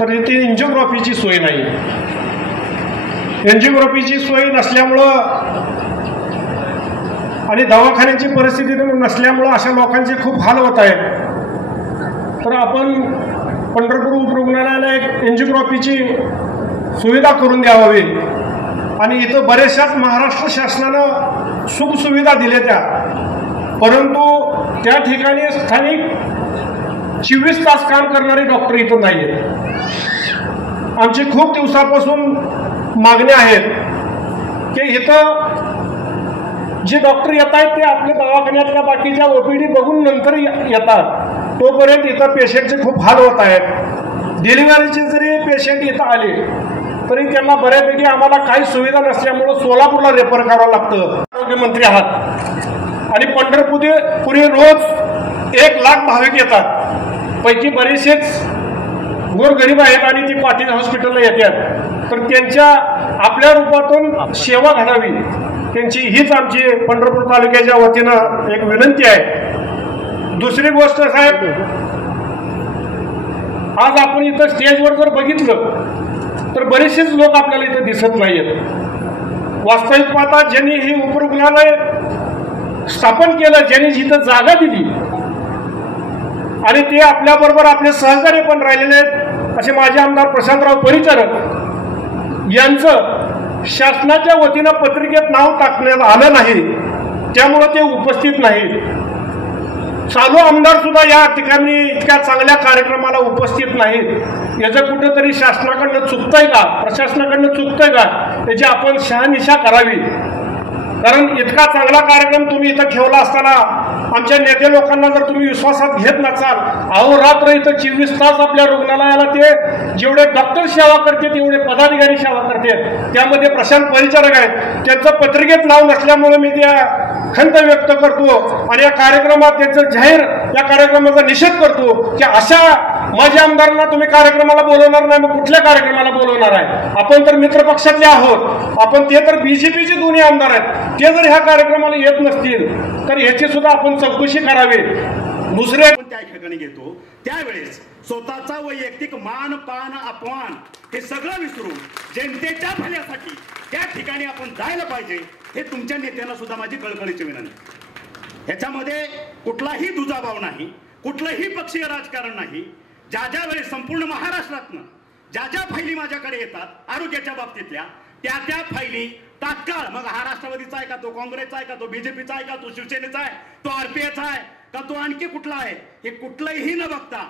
तर इथे एंजिओग्राफीची सोय नाही. एंजिओग्राफीची सोय नसल्यामुळं आणि दवाखान्याची परिस्थिती नसल्यामुळं अशा लोकांचे खूप हाल होत आहेत. तर आपण पंढरपूर उपरुग्णालयाला एक एंजिओग्राफीची सुविधा करून द्यावी. आणि इथं बऱ्याचशाच महाराष्ट्र शासनानं सुखसुविधा दिल्या त्या, परंतु त्या ठिकाणी स्थानिक 24 तास काम करणारे डॉक्टर इथं नाही आहेत. आमची खूप दिवसापासून मागण्या आहेत की इथं जे डॉक्टर येत आहेत ते आपल्या दवाखान्यातल्या बाकीच्या ओपीडी बघून नंतर येतात. तोपर्यंत इथं पेशंटचे खूप हाल होत आहेत. डिलिव्हरीचे जरी पेशंट इथं आले तरी त्यांना बऱ्यापैकी आम्हाला काही सुविधा नसल्यामुळं सोलापूरला रेफर करावं लागतं. आरोग्यमंत्री आहात आणि पंढरपुरी रोज 1 लाख भाविक येतात. पैकी बरेचसेच गोरगरीब आहेत आणि ती पाटील हॉस्पिटलला येतात. तर त्यांच्या आपल्या रूपातून सेवा घडावी, त्यांची हीच आमची पंढरपूर तालुक्याच्या वतीनं एक विनंती आहे. दुसरी गोष्ट साहेब, आज आपण इथं स्टेजवर जर बघितलं तर बरेचसेच लोक आपल्याला इथं दिसत नाहीत. वास्तविक पाहता ज्यांनी हे उपरुग्णालय स्थापन केलं, ज्यांनी जिथं जागा दिली आणि ते आपल्याबरोबर आपले सहकार्य पण राहिलेले आहेत असे माझे आमदार प्रशांतराव परिचारक यांचं शासनाच्या वतीनं पत्रिकेत नाव टाकण्यात आलं नाही, त्यामुळं ते उपस्थित नाहीत. चालू आमदार सुद्धा या ठिकाणी इतक्या चांगल्या कार्यक्रमाला उपस्थित नाहीत. याचं कुठंतरी शासनाकडनं चुकतंय का, प्रशासनाकडनं चुकतंय का, याची आपण शहानिशा करावी. कारण इतका चांगला कार्यक्रम तुम्ही इथं ठेवला असताना आमच्या नेते लोकांना जर तुम्ही विश्वासात घेत नसाल, अहोरात्र इथं 24 तास आपल्या रुग्णालयाला ते जेवढे डॉक्टर सेवा करते तेवढे पदाधिकारी सेवा करते, त्यामध्ये प्रशांत परिचारक आहेत. त्यांचं पत्रिकेत नाव नसल्यामुळे मी त्या खंत व्यक्त करतो आणि या कार्यक्रमात त्यांचं जाहीर या कार्यक्रमाचा निषेध करतो की अशा माझ्या आमदारांना तुम्ही कार्यक्रमाला बोलवणार नाही, मग कुठल्या कार्यक्रमाला बोलवणार आहे? आपण तर मित्रपक्षातले आहोत, आपण ते तर बीजेपीचे दोन्ही आमदार आहेत. ते जर ह्या कार्यक्रमाला येत नसतील तर याची सुद्धा आपण चौकशी करावी. दुसरे त्या ठिकाणी घेतो त्यावेळेस स्वतःचा वैयक्तिक मान पान अपमान हे सगळं विसरून जनतेच्या भल्यासाठी त्या ठिकाणी आपण जायला पाहिजे. हे तुमच्या नेत्यांना सुद्धा माझी कळकळीची विनंती. ह्याच्यामध्ये कुठलाही दुजाभाव नाही, कुठलंही पक्षीय राजकारण नाही. ज्या वेळेस संपूर्ण महाराष्ट्रातनं ज्या फायली माझ्याकडे येतात आरोग्याच्या बाबतीतल्या त्या फायली तात्काळ, मग हा राष्ट्रवादीचा आहे का, तो काँग्रेसचा आहे का, तो बीजेपीचा आहे का, तो शिवसेनेचा आहे, तो आरपीआयचा आहे का, तो आणखी कुठला आहे, हे कुठलंही न बघता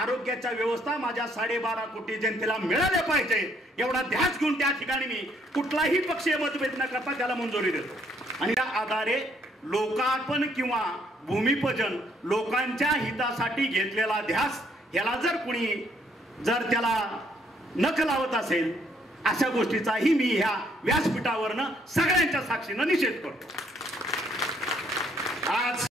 आरोग्याच्या व्यवस्था माझ्या 12.5 कोटी जनतेला मिळाल्या पाहिजे एवढा ध्यास घेऊन त्या ठिकाणी मी कुठलाही पक्षीय मतभेद न करता त्याला मंजुरी देतो. आणि त्या आधारे लोकार्पण किंवा भूमिपूजन लोकांच्या हितासाठी घेतलेला ध्यास याला जर कुणी त्याला नख लावत असेल अशा गोष्टीचाही मी ह्या व्यासपीठावरनं सगळ्यांच्या साक्षीनं निषेध करतो. आज